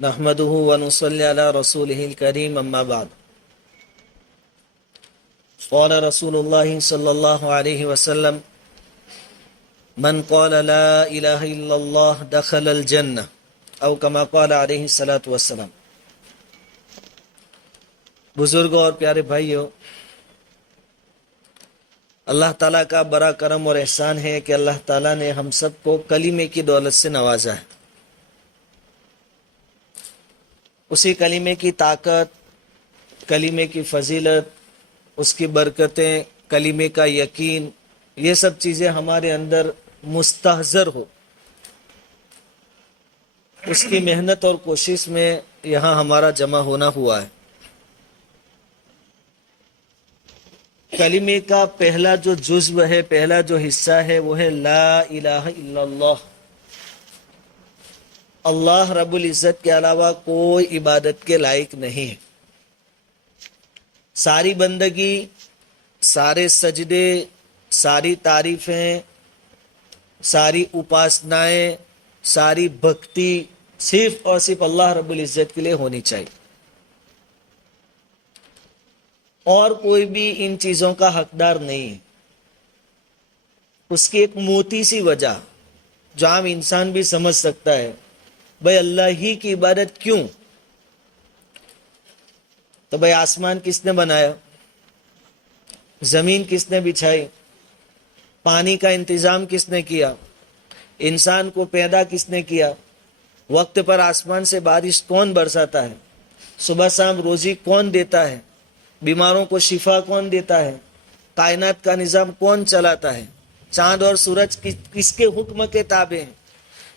نحمده ونصلي على رسوله الكريم أما بعد قال رسول الله صلى الله عليه وسلم من قال لا إله إلا الله دخل الجنة أو كما قال عليه الصلاة والسلام. بزرگوں اور پیارے بھائیوں، اللہ تعالیٰ کا بڑا کرم اور احسان ہے کہ اللہ تعالیٰ نے ہم سب کو کلمے کی دولت سے نوازا ہے. اسی کلمے کی طاقت، کلمے کی فضیلت، اس کی برکتیں، کلمے کا یقین، یہ سب چیزیں ہمارے اندر مستحضر ہو، اس کی محنت اور کوشش میں یہاں ہمارا جمع ہونا ہوا ہے. کلمے کا پہلا جو جزو ہے، پہلا جو حصہ ہے، وہ ہے لا الہ الا اللہ. اللہ رب العزت کے علاوہ کوئی عبادت کے لائق نہیں ہے. ساری بندگی، سارے سجدے، ساری تعریفیں، ساری اپاسنائیں، ساری بھکتی صرف اور صرف اللہ رب العزت کے لیے ہونی چاہیے. اور کوئی بھی ان چیزوں کا حقدار نہیں ہے. اس کی ایک موٹی سی وجہ جو عام انسان بھی سمجھ سکتا ہے، بھائی اللہ ہی کی عبادت کیوں؟ تو بھائی آسمان کس نے بنایا؟ زمین کس نے بچھائی؟ پانی کا انتظام کس نے کیا؟ انسان کو پیدا کس نے کیا؟ وقت پر آسمان سے بارش کون برساتا ہے؟ صبح شام روزی کون دیتا ہے؟ بیماروں کو شفا کون دیتا ہے؟ کائنات کا نظام کون چلاتا ہے؟ چاند اور سورج کس کے حکم کے تابع ہیں؟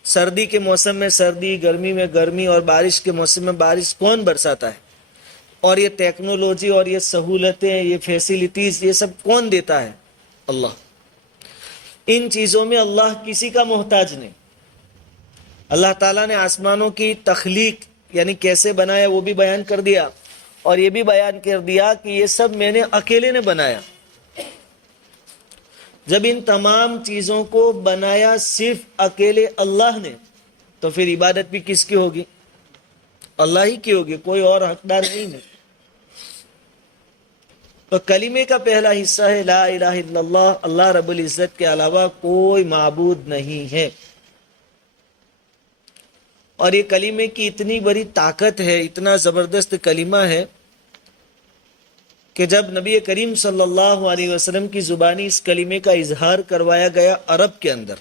سردی کے موسم میں سردی، گرمی میں گرمی اور بارش کے موسم میں بارش کون برساتا ہے؟ اور یہ ٹیکنالوجی اور یہ سہولتیں، یہ فیسلٹیز، یہ سب کون دیتا ہے؟ اللہ. ان چیزوں میں اللہ کسی کا محتاج نہیں. اللہ تعالیٰ نے آسمانوں کی تخلیق یعنی کیسے بنایا وہ بھی بیان کر دیا، اور یہ بھی بیان کر دیا کہ یہ سب میں نے اکیلے نے بنایا. جب ان تمام چیزوں کو بنایا صرف اکیلے اللہ نے، تو پھر عبادت بھی کس کی ہوگی؟ اللہ ہی کی ہوگی، کوئی اور حقدار نہیں ہے. تو کلمے کا پہلا حصہ ہے لا الہ الا اللہ، اللہ رب العزت کے علاوہ کوئی معبود نہیں ہے. اور یہ کلمے کی اتنی بڑی طاقت ہے، اتنا زبردست کلمہ ہے کہ جب نبی کریم صلی اللہ علیہ وسلم کی زبانی اس کلمے کا اظہار کروایا گیا عرب کے اندر،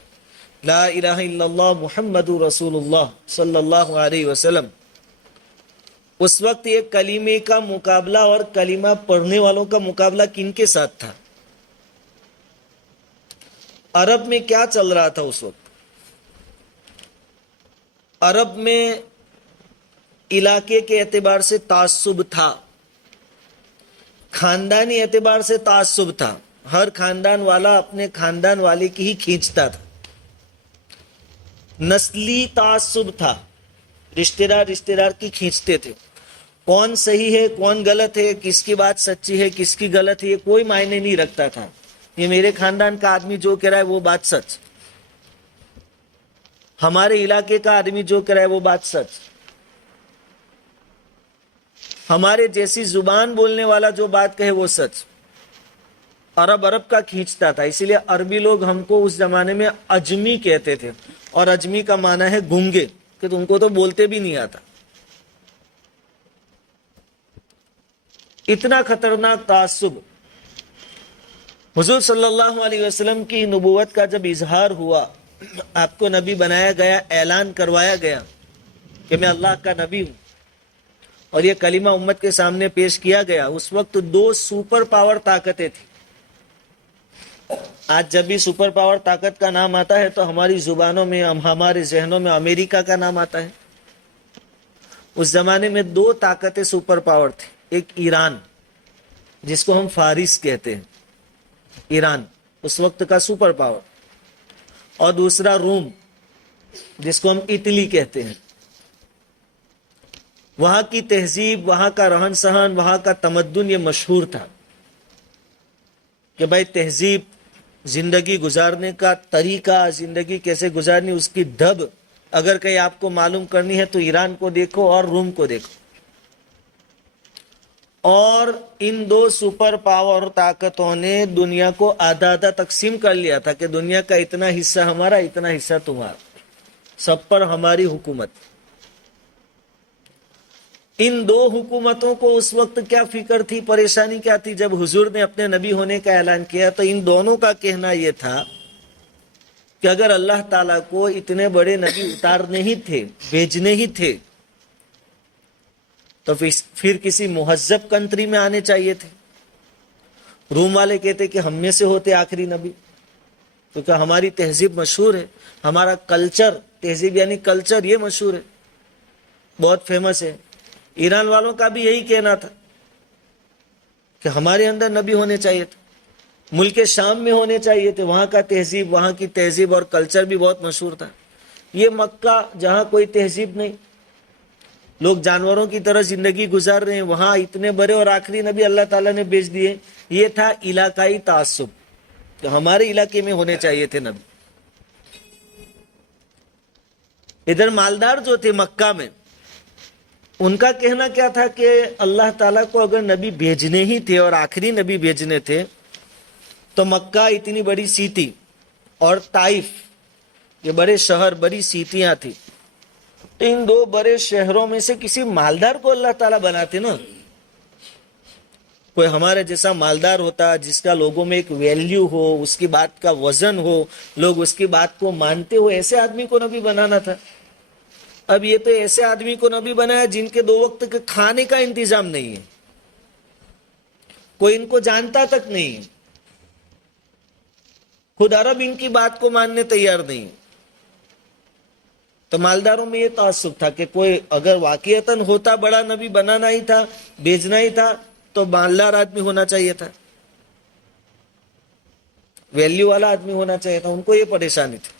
لا الہ الا اللہ محمد رسول اللہ صلی اللہ علیہ وسلم، اس وقت یہ کلمے کا مقابلہ اور کلمہ پڑھنے والوں کا مقابلہ کن کے ساتھ تھا؟ عرب میں کیا چل رہا تھا اس وقت؟ عرب میں علاقے کے اعتبار سے تعصب تھا، خاندانی اعتبار سے تعصب تھا. ہر خاندان والا اپنے خاندان والے کی ہی کھینچتا تھا. نسلی تعصب تھا، رشتہ دار کی کھینچتے تھے. کون صحیح ہے، کون غلط ہے، کس کی بات سچی ہے، کس کی غلط ہے، یہ کوئی معنی نہیں رکھتا تھا. یہ میرے خاندان کا آدمی جو کہہ رہا ہے وہ بات سچ، ہمارے علاقے کا آدمی جو کہہ رہا ہے وہ بات سچ، ہمارے جیسی زبان بولنے والا جو بات کہے وہ سچ. عرب کا کھینچتا تھا. اسی لیے عربی لوگ ہم کو اس زمانے میں اجمی کہتے تھے، اور اجمی کا معنی ہے گونگے، کہ تم کو تو بولتے بھی نہیں آتا. اتنا خطرناک تعصب. حضور صلی اللہ علیہ وسلم کی نبوت کا جب اظہار ہوا، آپ کو نبی بنایا گیا، اعلان کروایا گیا کہ میں اللہ کا نبی ہوں، اور یہ کلمہ امت کے سامنے پیش کیا گیا، اس وقت دو سپر پاور طاقتیں تھیں. آج جب بھی سپر پاور طاقت کا نام آتا ہے تو ہماری زبانوں میں، ہمارے ذہنوں میں امریکہ کا نام آتا ہے. اس زمانے میں دو طاقتیں سپر پاور تھیں. ایک ایران، جس کو ہم فارس کہتے ہیں، ایران اس وقت کا سپر پاور، اور دوسرا روم، جس کو ہم اٹلی کہتے ہیں. وہاں کی تہذیب، وہاں کا رہن سہن، وہاں کا تمدن یہ مشہور تھا کہ بھائی تہذیب، زندگی گزارنے کا طریقہ، زندگی کیسے گزارنی، اس کی ڈھب اگر کہیں آپ کو معلوم کرنی ہے تو ایران کو دیکھو اور روم کو دیکھو. اور ان دو سپر پاور طاقتوں نے دنیا کو آدھا آدھا تقسیم کر لیا تھا کہ دنیا کا اتنا حصہ ہمارا، اتنا حصہ تمہارا، سب پر ہماری حکومت. ان دو حکومتوں کو اس وقت کیا فکر تھی، پریشانی کیا تھی؟ جب حضور نے اپنے نبی ہونے کا اعلان کیا تو ان دونوں کا کہنا یہ تھا کہ اگر اللہ تعالیٰ کو اتنے بڑے نبی اتارنے ہی تھے، بھیجنے ہی تھے، تو پھر کسی مہذب کنٹری میں آنے چاہیے تھے. روم والے کہتے کہ ہم میں سے ہوتے آخری نبی، کیونکہ ہماری تہذیب مشہور ہے، ہمارا کلچر، تہذیب یعنی کلچر، یہ مشہور ہے، بہت فیمس ہے. ایران والوں کا بھی یہی کہنا تھا کہ ہمارے اندر نبی ہونے چاہیے تھے، ملک شام میں ہونے چاہیے تھے، وہاں کا تہذیب، وہاں کی تہذیب اور کلچر بھی بہت مشہور تھا. یہ مکہ جہاں کوئی تہذیب نہیں، لوگ جانوروں کی طرح زندگی گزار رہے ہیں، وہاں اتنے بڑے اور آخری نبی اللہ تعالیٰ نے بھیج دیے. یہ تھا علاقائی تعصب کہ ہمارے علاقے میں ہونے چاہیے تھے نبی. ادھر مالدار جو تھے مکہ میں، ان کا کہنا کیا تھا کہ اللہ تعالیٰ کو اگر نبی بھیجنے ہی تھے اور آخری نبی بھیجنے تھے تو مکہ اتنی بڑی سٹی اور طائف یہ بڑے شہر، بڑی سٹیاں تھی، ان دو بڑے شہروں میں سے کسی مالدار کو اللہ تعالیٰ بناتے نا. کوئی ہمارے جیسا مالدار ہوتا جس کا لوگوں میں ایک ویلیو ہو، اس کی بات کا وزن ہو، لوگ اس کی بات کو مانتے ہو، ایسے آدمی کو نبی بنانا تھا. اب یہ تو ایسے آدمی کو نبی بنایا جن کے 2 وقت کے کھانے کا انتظام نہیں ہے، کوئی ان کو جانتا تک نہیں ہے، خود عرب ان کی بات کو ماننے تیار نہیں. تو مالداروں میں یہ تعصب تھا کہ کوئی اگر واقعتاً ہوتا بڑا نبی، بنانا ہی تھا، بھیجنا ہی تھا، تو مالدار آدمی ہونا چاہیے تھا، ویلیو والا آدمی ہونا چاہیے تھا. ان کو یہ پریشانی تھی.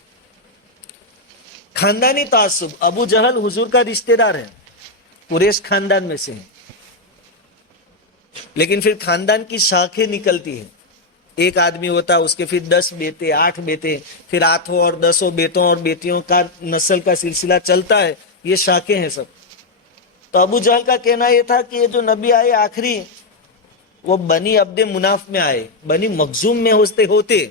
خاندانی تعصب، ابو جہل حضور کا رشتہ دار ہے، قریش خاندان میں سے ہے، لیکن پھر خاندان کی شاخیں نکلتی ہیں. ایک آدمی ہوتا، اس کے پھر 10 بیٹے، 8 بیٹے، پھر 8 اور 10 بیٹوں اور بیٹیوں کا نسل کا سلسلہ چلتا ہے. یہ شاخیں ہیں سب. تو ابو جہل کا کہنا یہ تھا کہ یہ جو نبی آئے آخری، وہ بنی عبد مناف میں آئے، بنی مخزوم میں ہوتے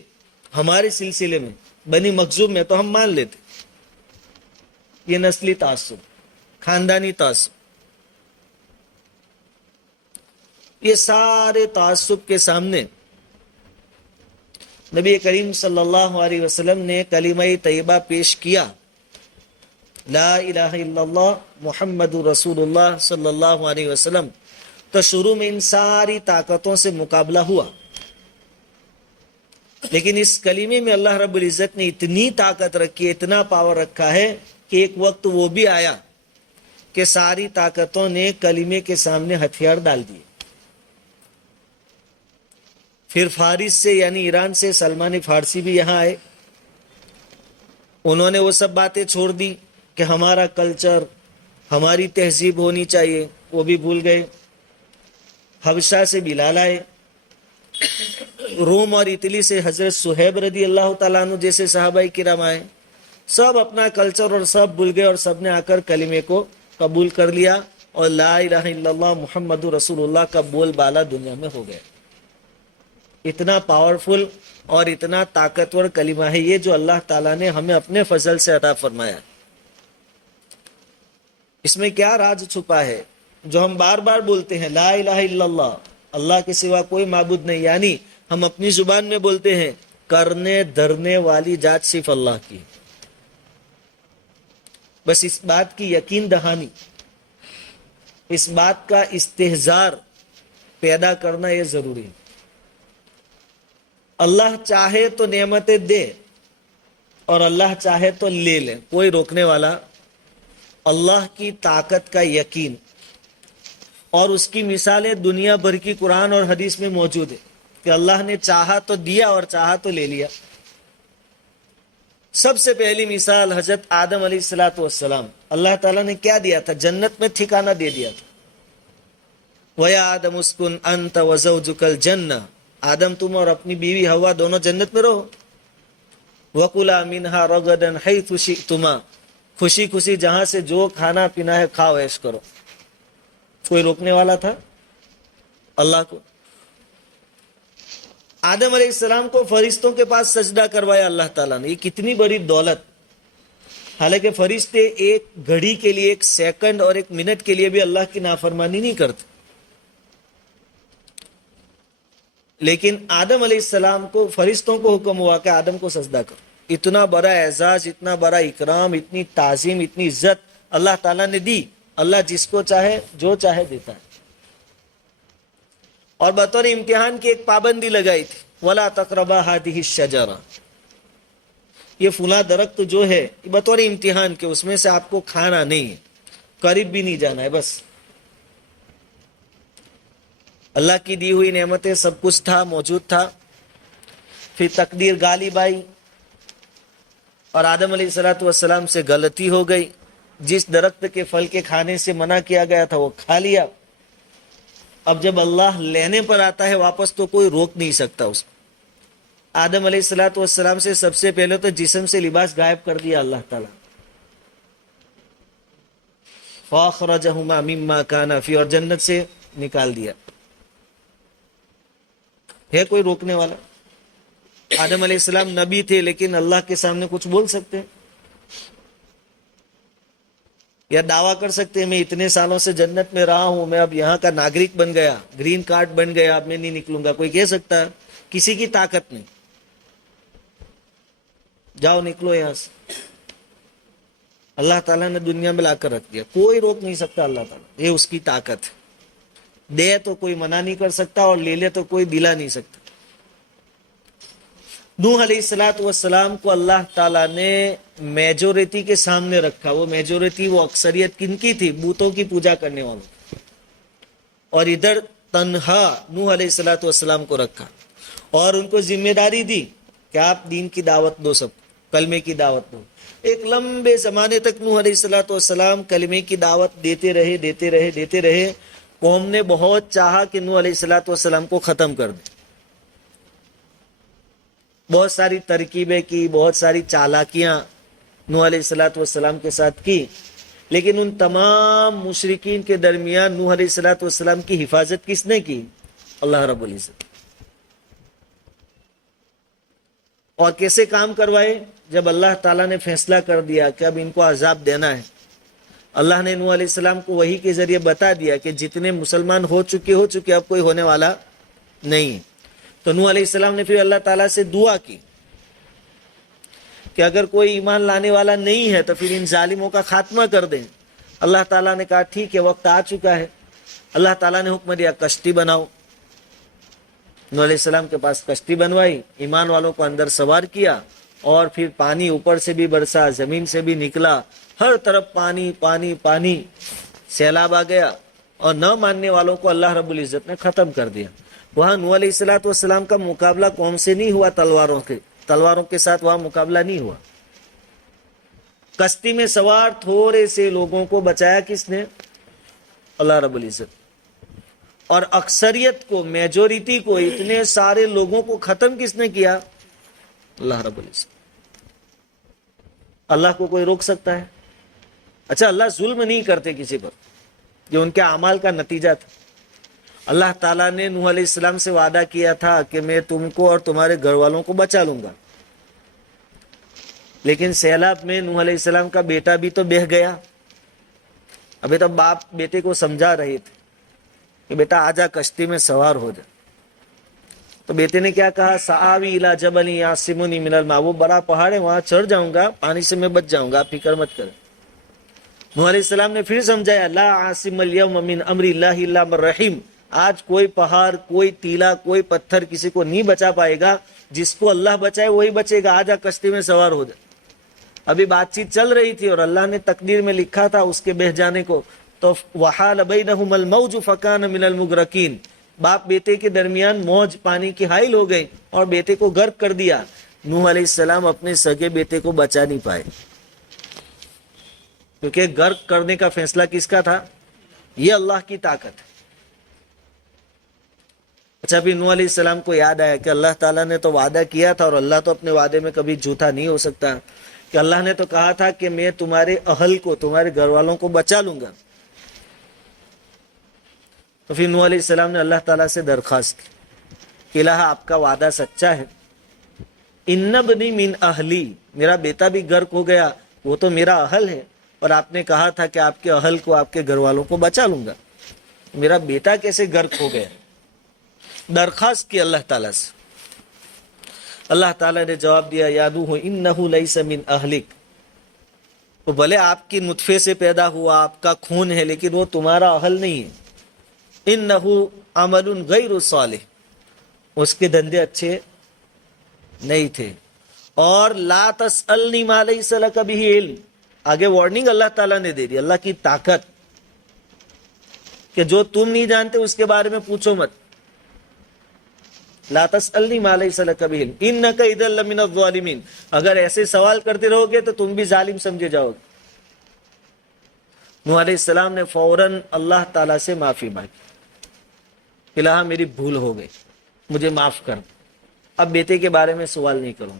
ہمارے سلسلے میں، بنی مخزوم میں تو ہم مان لیتے. یہ نسلی تعصب، خاندانی تعصب، یہ سارے تعصب کے سامنے نبی کریم صلی اللہ علیہ وسلم نے کلمہ طیبہ پیش کیا، لا الہ الا اللہ محمد رسول اللہ صلی اللہ علیہ وسلم. تو شروع میں ان ساری طاقتوں سے مقابلہ ہوا، لیکن اس کلمے میں اللہ رب العزت نے اتنی طاقت رکھی، اتنا پاور رکھا ہے کہ ایک وقت وہ بھی آیا کہ ساری طاقتوں نے کلمے کے سامنے ہتھیار ڈال دیے. پھر فارس سے یعنی ایران سے سلمان فارسی بھی یہاں آئے، انہوں نے وہ سب باتیں چھوڑ دی کہ ہمارا کلچر، ہماری تہذیب ہونی چاہیے، وہ بھی بھول گئے. حبشہ سے بلال آئے، روم اور اٹلی سے حضرت صہیب رضی اللہ تعالیٰ عنہ جیسے صحابہ کرام آئے، سب اپنا کلچر اور سب بھول گئے، اور سب نے آ کر کلمے کو قبول کر لیا اور لا الہ الا اللہ محمد رسول اللہ کا بول بالا دنیا میں ہو گئے. اتنا پاورفل اور اتنا طاقتور کلمہ ہے یہ جو اللہ تعالیٰ نے ہمیں اپنے فضل سے عطا فرمایا. اس میں کیا راز چھپا ہے جو ہم بار بار بولتے ہیں، لا الہ الا اللہ، اللہ کے سوا کوئی معبود نہیں، یعنی ہم اپنی زبان میں بولتے ہیں کرنے دھرنے والی ذات صرف اللہ کی. بس اس بات کی یقین دہانی، اس بات کا استحضار پیدا کرنا یہ ضروری ہے. اللہ چاہے تو نعمتیں دے اور اللہ چاہے تو لے لے، کوئی روکنے والا. اللہ کی طاقت کا یقین اور اس کی مثالیں دنیا بھر کی قرآن اور حدیث میں موجود ہے کہ اللہ نے چاہا تو دیا اور چاہا تو لے لیا. سب سے پہلی مثال حضرت آدم علیہ الصلوۃ والسلام، اللہ تعالیٰ نے کیا دیا تھا؟ جنت میں ٹھکانہ دے دیا تھا. وَيَا آدَمُ اسْكُنْ أَنْتَ وَزَوْجُكَ الْجَنَّةَ، آدم تم اور اپنی بیوی ہوا دونوں جنت میں رہو. وَكُلَا مِنْهَا رَغَدًا حَيْثُ شِئْتُمَا، خوشی خوشی جہاں سے جو کھانا پینا ہے کھاؤ، عیش کرو. کوئی روکنے والا تھا اللہ کو؟ آدم علیہ السلام کو فرشتوں کے پاس سجدہ کروایا اللہ تعالیٰ نے. یہ کتنی بڑی دولت. حالانکہ فرشتے ایک گھڑی کے لیے، ایک سیکنڈ اور ایک منٹ کے لیے بھی اللہ کی نافرمانی نہیں کرتے، لیکن آدم علیہ السلام کو، فرشتوں کو حکم ہوا کہ آدم کو سجدہ کرو. اتنا بڑا اعزاز، اتنا بڑا اکرام، اتنی تعظیم، اتنی عزت اللہ تعالیٰ نے دی. اللہ جس کو چاہے جو چاہے دیتا ہے. اور بطور امتحان کی ایک پابندی لگائی تھی، وَلَا تَقْرَبَا هَٰذِهِ الشَّجَرَةَ، یہ فلاں درخت جو ہے بطور امتحان کے اس میں سے آپ کو کھانا نہیں ہے، قریب بھی نہیں جانا ہے. بس اللہ کی دی ہوئی نعمتیں سب کچھ تھا، موجود تھا. پھر تقدیر غالب آئی اور آدم علیہ السلام سے غلطی ہو گئی. جس درخت کے پھل کے کھانے سے منع کیا گیا تھا وہ کھا لیا. اب جب اللہ لینے پر آتا ہے واپس تو کوئی روک نہیں سکتا اس کو. آدم علیہ السلام سے سب سے پہلے تو جسم سے لباس غائب کر دیا اللہ تعالیٰ. فَأَخْرَجَهُمَا مِمَّا كَانَ فِيهِ، اور جنت سے نکال دیا. ہے کوئی روکنے والا؟ آدم علیہ السلام نبی تھے لیکن اللہ کے سامنے کچھ بول سکتے ہیں یا دعویٰ کر سکتے ہیں میں اتنے سالوں سے جنت میں رہا ہوں، میں اب یہاں کا ناگرک بن گیا، گرین کارڈ بن گیا، اب میں نہیں نکلوں گا؟ کوئی کہہ سکتا ہے؟ کسی کی طاقت نہیں. جاؤ نکلو یہاں سے. اللہ تعالیٰ نے دنیا میں لا کر رکھ دیا، کوئی روک نہیں سکتا اللہ تعالیٰ. یہ اس کی طاقت ہے. دے تو کوئی منع نہیں کر سکتا اور لے لے تو کوئی دلا نہیں سکتا. نوح علیہ السلام کو اللہ تعالیٰ نے میجورٹی کے سامنے رکھا. وہ میجورٹی، وہ اکثریت کن کی تھی؟ بتوں کی پوجا کرنے والوں. اور ادھر تنہا نوح علیہ السلام کو رکھا اور ان کو ذمہ داری دی کہ آپ دین کی دعوت دو، سب کلمے کی دعوت دو. ایک لمبے زمانے تک نوح علیہ السلام کلمے کی دعوت دیتے رہے. قوم نے بہت چاہا کہ نوح علیہ السلام کو ختم کر دے. بہت ساری ترکیبیں کی، بہت ساری چالاکیاں نوح علیہ السلام کے ساتھ کی، لیکن ان تمام مشرکین کے درمیان نوح علیہ السلام کی حفاظت کس نے کی؟ اللہ رب العزت. اور کیسے کام کروائے؟ جب اللہ تعالیٰ نے فیصلہ کر دیا کہ اب ان کو عذاب دینا ہے، اللہ نے نوح علیہ السلام کو وحی کے ذریعے بتا دیا کہ جتنے مسلمان ہو چکے اب کوئی ہونے والا نہیں. تو نوح علیہ السلام نے پھر اللہ تعالیٰ سے دعا کی کہ اگر کوئی ایمان لانے والا نہیں ہے تو پھر ان ظالموں کا خاتمہ کر دیں. اللہ تعالیٰ نے کہا ٹھیک ہے، وقت آ چکا ہے. اللہ تعالیٰ نے حکم دیا کشتی بناؤ. نوح علیہ السلام کے پاس کشتی بنوائی، ایمان والوں کو اندر سوار کیا، اور پھر پانی اوپر سے بھی برسا، زمین سے بھی نکلا، ہر طرف پانی پانی پانی، سیلاب آ گیا اور نہ ماننے والوں کو اللہ رب العزت نے ختم کر دیا. وہاں نوح علیہ السلام کا مقابلہ قوم سے نہیں ہوا، تلواروں کے ساتھ وہاں مقابلہ نہیں ہوا. کشتی میں سوار تھوڑے سے لوگوں کو بچایا کس نے؟ اللہ رب العزت. اور اکثریت کو، میجورٹی کو، اتنے سارے لوگوں کو ختم کس نے کیا؟ اللہ رب العزت. اللہ کو کوئی روک سکتا ہے؟ اچھا، اللہ ظلم نہیں کرتے کسی پر، جو ان کے اعمال کا نتیجہ تھا. اللہ تعالیٰ نے نوح علیہ السلام سے وعدہ کیا تھا کہ میں تم کو اور تمہارے گھر والوں کو بچا لوں گا، لیکن سیلاب میں نوح علیہ السلام کا بیٹا بھی تو بہہ گیا. ابھی تو باپ بیٹے کو سمجھا رہے تھے کہ بیٹا آجا کشتی میں سوار ہو جا. تو بیٹے نے کیا کہا؟ سآوی الی جبل یعصمنی من الماء، وہ بڑا پہاڑ ہے وہاں چڑھ جاؤں گا، پانی سے میں بچ جاؤں گا، آپ فکر مت کریں. نوح علیہ السلام نے پھر سمجھایا لا عاصم اليوم من امر اللہ الا من رحم. آج کوئی پہاڑ، کوئی ٹیلا، کوئی پتھر کسی کو نہیں بچا پائے گا. جس کو اللہ بچائے وہی بچے گا. آجا کشتی میں سوار ہو جا. ابھی بات چیت چل رہی تھی اور اللہ نے تقدیر میں لکھا تھا اس کے بہہ جانے کو. تو وحال بینہم الموج فکان من المغرقین، باپ بیٹے کے درمیان موج پانی کی حائل ہو گئی اور بیٹے کو غرق کر دیا. نوح علیہ السلام اپنے سگے بیٹے کو بچا نہیں پائے، کیونکہ غرق کرنے کا فیصلہ کس کا تھا؟ یہ اللہ کی طاقت ہے. اچھا، پھر نوح علیہ السلام کو یاد آیا کہ اللہ تعالیٰ نے تو وعدہ کیا تھا اور اللہ تو اپنے وعدے میں کبھی جھوٹا نہیں ہو سکتا. کہ اللہ نے تو کہا تھا کہ میں تمہارے اہل کو، تمہارے گھر والوں کو بچا لوں گا. تو پھر نوح علیہ السلام نے اللہ تعالیٰ سے درخواست کی کہ الہ آپ کا وعدہ سچا ہے، ان ابنی من اہلی، میرا بیٹا بھی غرق ہو گیا، وہ تو میرا اہل ہے، اور آپ نے کہا تھا کہ آپ کے اہل کو، آپ کے گھر والوں کو بچا لوں گا، میرا بیٹا کیسے غرق ہو گیا؟ درخواست کی اللہ تعالیٰ سے. اللہ تعالیٰ نے جواب دیا یا نوح انہ لیس من اہلک، تو بھلے آپ کی نطفے سے پیدا ہوا، آپ کا خون ہے، لیکن وہ تمہارا اہل نہیں ہے. انہ عمل غیر صالح، اس کے دھندے اچھے نہیں تھے. اور لا تسألنی ما لیس لک بہ علم، آگے وارننگ اللہ تعالیٰ نے دے دی، اللہ کی طاقت کہ جو تم نہیں جانتے اس کے بارے میں پوچھو مت. لا تسألنی ما لیس لک بہ علم انک اذا لمن الظالمین، اگر ایسے سوال کرتے رہو گے تو تم بھی ظالم سمجھے جاؤ گے. نوح علیہ السلام نے فوراً اللہ تعالیٰ سے معافی مانگی، الہ میری بھول ہو گئی، مجھے معاف کر، اب بیٹے کے بارے میں سوال نہیں کروں.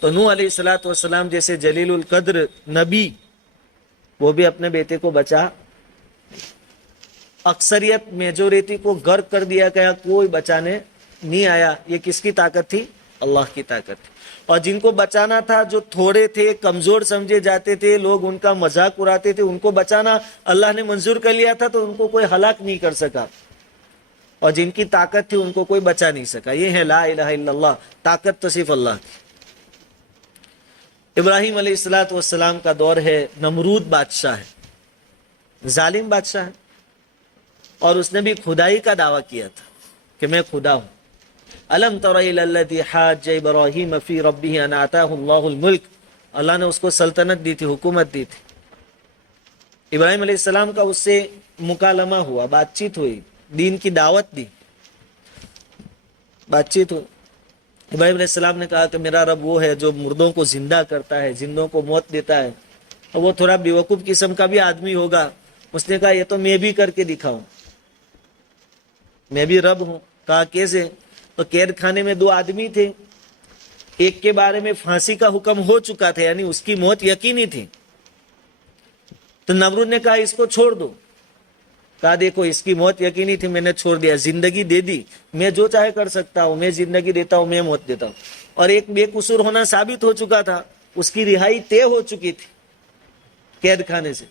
تو نوح علیہ السلام جیسے جلیل القدر نبی، وہ بھی اپنے بیٹے کو بچا، اکثریت میجورٹی کو غرق کر دیا گیا، کوئی بچانے نہیں آیا. یہ کس کی طاقت تھی؟ اللہ کی طاقت تھی. اور جن کو بچانا تھا، جو تھوڑے تھے، کمزور سمجھے جاتے تھے، لوگ ان کا مذاق اڑاتے تھے، ان کو بچانا اللہ نے منظور کر لیا تھا، تو ان کو کوئی ہلاک نہیں کر سکا. اور جن کی طاقت تھی ان کو کوئی بچا نہیں سکا. یہ ہے لا الہ الا اللہ، طاقت تو صرف اللہ کی. ابراہیم علیہ السلام کا دور ہے، نمرود بادشاہ ہے، ظالم بادشاہ ہے، اور اس نے بھی خدائی کا دعویٰ کیا تھا کہ میں خدا ہوں. الم تر الی الذی حاج ابراہیم فی ربہ ان آتاہ اللہ الملک، اللہ نے اس کو سلطنت دی تھی، حکومت دی تھی. ابراہیم علیہ السلام کا اس سے مکالمہ ہوا، بات چیت ہوئی، دین کی دعوت دی، بات چیت ہوئی. ابراہیم علیہ السلام نے کہا کہ میرا رب وہ ہے جو مردوں کو زندہ کرتا ہے، زندوں کو موت دیتا ہے. اور وہ تھوڑا بیوقوف قسم کا بھی آدمی ہوگا، اس نے کہا یہ تو میں بھی کر کے دکھاؤں، میں بھی رب ہوں. کہا کیسے؟ تو قید خانے میں 2 آدمی تھے، ایک کے بارے میں پھانسی کا حکم ہو چکا تھا، یعنی اس کی موت یقینی تھی. تو نمرود نے کہا اس کو چھوڑ دو. کہا دیکھو اس کی موت یقینی تھی، میں نے چھوڑ دیا، زندگی دے دی، میں جو چاہے کر سکتا ہوں، میں زندگی دیتا ہوں، میں موت دیتا ہوں. اور ایک بے قصور ہونا ثابت ہو چکا تھا، اس کی رہائی طے ہو چکی تھی قید خانے سے،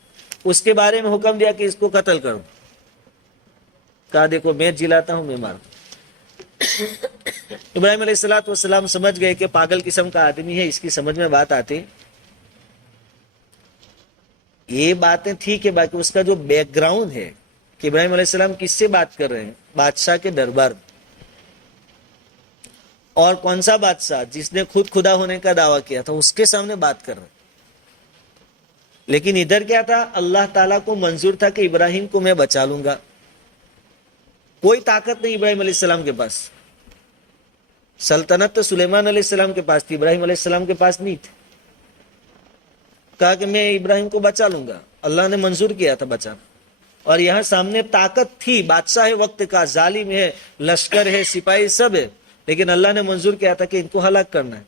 اس کے بارے میں حکم دیا کہ اس کو قتل کرو. کہا دیکھو میں جلاتا ہوں، میں مارتا ہوں. ابراہیم علیہ السلام سمجھ گئے کہ پاگل قسم کا آدمی ہے، اس کی سمجھ میں بات آتی. یہ باتیں ٹھیک ہے، باقی اس کا جو بیک گراؤنڈ ہے کہ ابراہیم علیہ السلام کس سے بات کر رہے ہیں؟ بادشاہ کے دربار میں. اور کون سا بادشاہ؟ جس نے خود خدا ہونے کا دعویٰ کیا تھا، اس کے سامنے بات کر رہے ہیں. لیکن ادھر کیا تھا؟ اللہ تعالیٰ کو منظور تھا کہ ابراہیم کو میں بچا لوں گا. کوئی طاقت نہیں ابراہیم علیہ السلام کے پاس، سلطنت تو سلیمان علیہ السلام کے پاس تھی، ابراہیم علیہ السلام کے پاس نہیں تھی. کہا کہ میں ابراہیم کو بچا لوں گا، اللہ نے منظور کیا تھا بچانا. اور یہاں سامنے طاقت تھی، بادشاہ ہے وقت کا، ظالم ہے، لشکر ہے، سپاہی سب ہے، لیکن اللہ نے منظور کیا تھا کہ ان کو ہلاک کرنا ہے.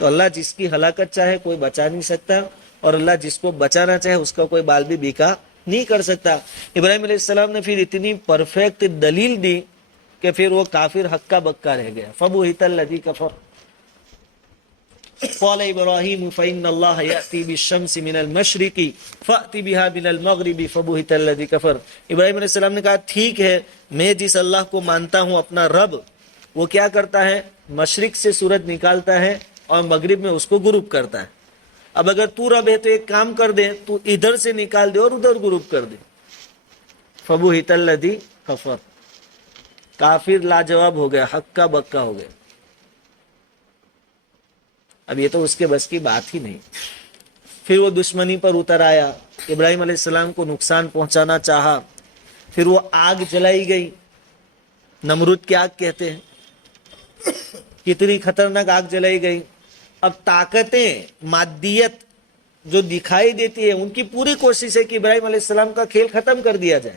تو اللہ جس کی ہلاکت چاہے کوئی بچا نہیں سکتا، اور اللہ جس کو بچانا چاہے اس کا کوئی بال بھی بیکا نہیں کر سکتا. ابراہیم علیہ السلام نے پھر اتنی پرفیکٹ دلیل دی کہ پھر وہ کافر ہکا بکا رہ گیا. فبہت الذی کفر قال ابراہیم فإن اللہ یأتی بالشمس من المشرق فأتی بها من المغرب فبہت الذی کفر. ابراہیم علیہ السلام نے کہا ٹھیک ہے، میں جس اللہ کو مانتا ہوں اپنا رب، وہ کیا کرتا ہے؟ مشرق سے سورج نکالتا ہے اور مغرب میں اس کو غروب کرتا ہے. اب اگر تو رب ہے تو ایک کام کر دے، تو ادھر سے نکال دے اور ادھر غروب کر دے. فبہت الذی کفر، کافر لاجواب ہو گیا، ہکا بکا ہو گیا. اب یہ تو اس کے بس کی بات ہی نہیں. پھر وہ دشمنی پر اتر آیا، ابراہیم علیہ السلام کو نقصان پہنچانا چاہا. پھر وہ آگ جلائی گئی، نمرود کی آگ کہتے ہیں. کتنی خطرناک آگ جلائی گئی. اب طاقتیں، مادیت جو دکھائی دیتی ہے، ان کی پوری کوشش ہے کہ ابراہیم علیہ السلام کا کھیل ختم کر دیا جائے.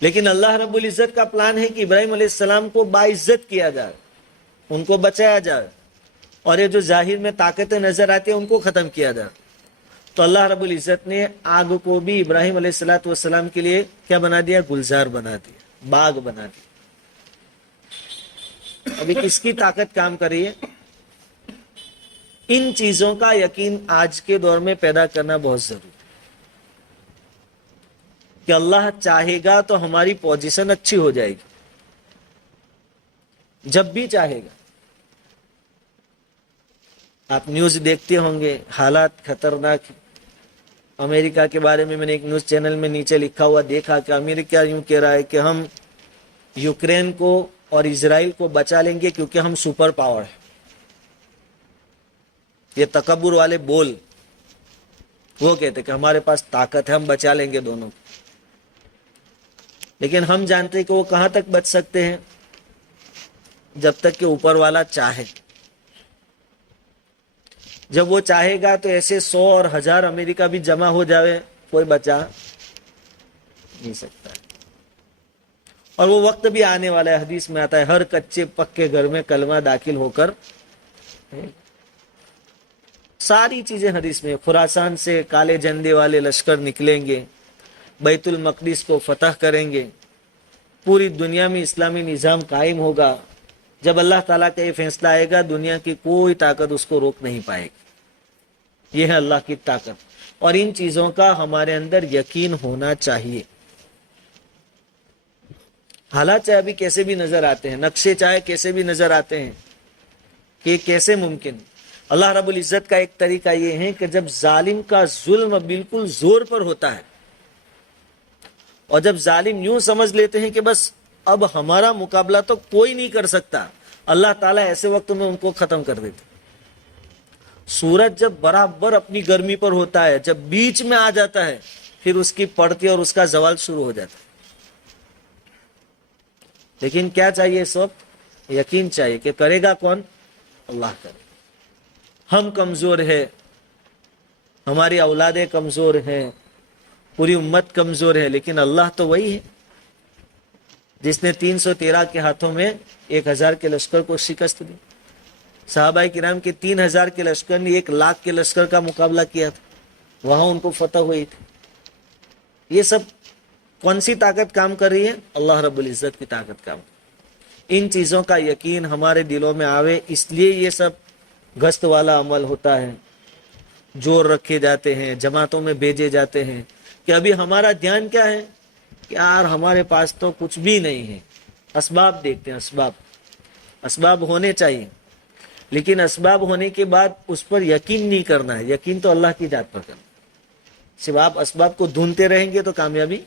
لیکن اللہ رب العزت کا پلان ہے کہ ابراہیم علیہ السلام کو باعزت کیا جائے، ان کو بچایا جائے. اور یہ جو ظاہر میں طاقتیں نظر آتی ہیں ان کو ختم کیا جائے. تو اللہ رب العزت نے آگ کو بھی ابراہیم علیہ الصلوۃ والسلام کے لیے کیا بنا دیا؟ گلزار بنا دیا، باغ بنا دیا. ابھی کس کی طاقت کام کر رہی ہے؟ ان چیزوں کا یقین آج کے دور میں پیدا کرنا بہت ضروری ہے کہ اللہ چاہے گا تو ہماری پوزیشن اچھی ہو جائے گی، جب بھی چاہے گا. آپ نیوز دیکھتے ہوں گے، حالات خطرناک ہیں. امریکہ کے بارے میں نے ایک نیوز چینل میں نیچے لکھا ہوا دیکھا کہ امریکہ یوں کہہ رہا ہے کہ ہم یوکرین کو اور اسرائیل کو بچا لیں گے کیونکہ ہم سپر پاور ہیں. یہ تکبر والے بول، وہ کہتے کہ ہمارے پاس طاقت ہے، ہم بچا لیں گے دونوں کو. لیکن ہم جانتے ہیں کہ وہ کہاں تک بچ سکتے ہیں؟ جب تک کہ اوپر والا چاہے. جب وہ چاہے گا تو ایسے 100 اور 1000 امریکہ بھی جمع ہو جاوے، کوئی بچا نہیں سکتا. اور وہ وقت بھی آنے والا ہے. حدیث میں آتا ہے ہر کچے پکے گھر میں کلمہ داخل ہو کر، ساری چیزیں حدیث میں. خراسان سے کالے جھنڈے والے لشکر نکلیں گے، بیت المقدس کو فتح کریں گے، پوری دنیا میں اسلامی نظام قائم ہوگا. جب اللہ تعالیٰ کا یہ فیصلہ آئے گا دنیا کی کوئی طاقت اس کو روک نہیں پائے گی. یہ ہے اللہ کی طاقت. اور ان چیزوں کا ہمارے اندر یقین ہونا چاہیے. حالات چاہے ابھی کیسے بھی نظر آتے ہیں، نقشے چاہے کیسے بھی نظر آتے ہیں کہ یہ کیسے ممکن. اللہ رب العزت کا ایک طریقہ یہ ہے کہ جب ظالم کا ظلم بالکل زور پر ہوتا ہے اور جب ظالم یوں سمجھ لیتے ہیں کہ بس اب ہمارا مقابلہ تو کوئی نہیں کر سکتا، اللہ تعالیٰ ایسے وقت میں ان کو ختم کر دیتے. سورج جب برابر اپنی گرمی پر ہوتا ہے، جب بیچ میں آ جاتا ہے، پھر اس کی پڑتی اور اس کا زوال شروع ہو جاتا ہے. لیکن کیا چاہیے اس وقت؟ یقین چاہیے کہ کرے گا کون؟ اللہ کرے. ہم کمزور ہیں، ہماری اولادیں کمزور ہیں، پوری امت کمزور ہے، لیکن اللہ تو وہی ہے جس نے 313 کے ہاتھوں میں 1000 کے لشکر کو شکست دی. صحابہ کرام کے 3000 کے لشکر نے 1,00,000 کے لشکر کا مقابلہ کیا تھا، وہاں ان کو فتح ہوئی تھی. یہ سب کون سی طاقت کام کر رہی ہے؟ اللہ رب العزت کی طاقت کام. ان چیزوں کا یقین ہمارے دلوں میں آوے، اس لیے یہ سب گشت والا عمل ہوتا ہے، جور رکھے جاتے ہیں، جماعتوں میں بھیجے جاتے ہیں. کہ ابھی ہمارا دھیان کیا ہے کہ یار ہمارے پاس تو کچھ بھی نہیں ہے. اسباب دیکھتے ہیں، اسباب ہونے چاہیے، لیکن اسباب ہونے کے بعد اس پر یقین نہیں کرنا ہے. یقین تو اللہ کی ذات پر کرنا. صرف آپ اسباب کو ڈھونڈتے رہیں گے تو کامیابی.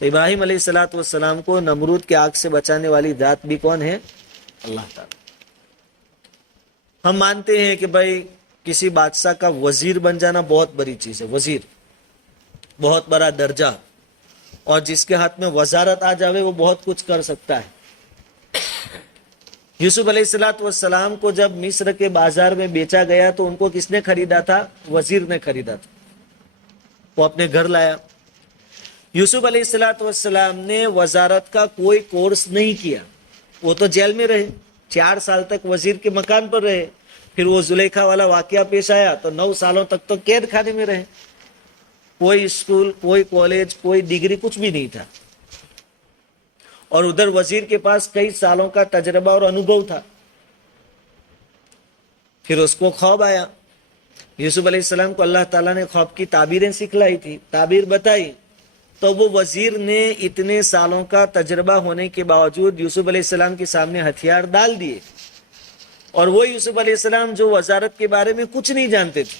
تو ابراہیم علیہ الصلوۃ والسلام کو نمرود کے آگ سے بچانے والی ذات بھی کون ہے؟ اللہ تعالیٰ. ہم مانتے ہیں کہ بھائی کسی بادشاہ کا وزیر بن جانا بہت بڑی چیز ہے. وزیر بہت بڑا درجہ، اور جس کے ہاتھ میں وزارت آ جاوے وہ بہت کچھ کر سکتا ہے. یوسف علیہ الصلوۃ والسلام کو جب مصر کے بازار میں بیچا گیا تو ان کو کس نے خریدا تھا؟ وزیر نے خریدا تھا. وہ اپنے گھر لایا. یوسف علیہ الصلوۃ والسلام نے وزارت کا کوئی کورس نہیں کیا. وہ تو جیل میں رہے، 4 سال تک وزیر کے مکان پر رہے. پھر وہ زلیخا والا واقعہ پیش آیا تو 9 سالوں تک تو قید خانے میں رہے. کوئی اسکول، کوئی کالج، کوئی ڈگری، کچھ بھی نہیں تھا. اور ادھر وزیر کے پاس کئی سالوں کا تجربہ اور انوبھو تھا. پھر اس کو خواب آیا. یوسف علیہ السلام کو اللہ تعالیٰ نے خواب کی تعبیریں سکھلائی تھی، تعبیر بتائی. تو وہ وزیر نے اتنے سالوں کا تجربہ ہونے کے باوجود یوسف علیہ السلام کے سامنے ہتھیار ڈال دیے. اور وہ یوسف علیہ السلام جو وزارت کے بارے میں کچھ نہیں جانتے تھے،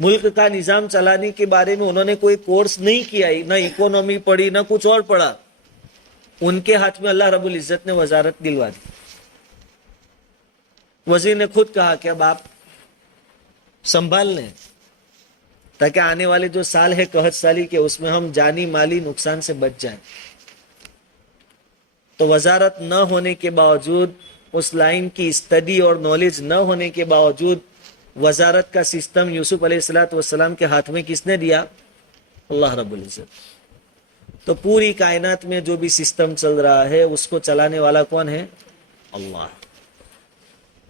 ملک کا نظام چلانے کے بارے میں انہوں نے کوئی کورس نہیں کیا، نہ اکونومی پڑھی نہ کچھ اور پڑھا، ان کے ہاتھ میں اللہ رب العزت نے وزارت دلوا دی. وزیر نے خود کہا کہ اب آپ سنبھال لیں تاکہ آنے والے جو سال ہے قحط سالی کے، اس میں ہم جانی مالی نقصان سے بچ جائیں. تو وزارت نہ ہونے کے باوجود، اس لائن کی اسٹڈی اور نالج نہ ہونے کے باوجود، وزارت کا سسٹم یوسف علیہ الصلوۃ والسلام کے ہاتھ میں کس نے دیا؟ اللہ رب العزت. تو پوری کائنات میں جو بھی سسٹم چل رہا ہے اس کو چلانے والا کون ہے؟ اللہ.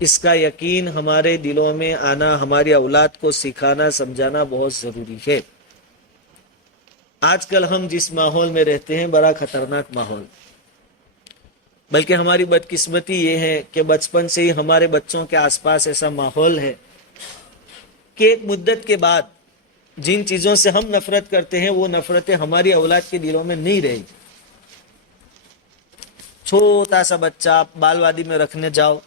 اس کا یقین ہمارے دلوں میں آنا، ہماری اولاد کو سکھانا سمجھانا بہت ضروری ہے۔ آج کل ہم جس ماحول میں رہتے ہیں بڑا خطرناک ماحول، بلکہ ہماری بدقسمتی یہ ہے کہ بچپن سے ہی ہمارے بچوں کے آس پاس ایسا ماحول ہے کہ ایک مدت کے بعد جن چیزوں سے ہم نفرت کرتے ہیں وہ نفرتیں ہماری اولاد کے دلوں میں نہیں رہے گی۔ چھوٹا سا بچہ آپ بال وادی میں رکھنے جاؤ،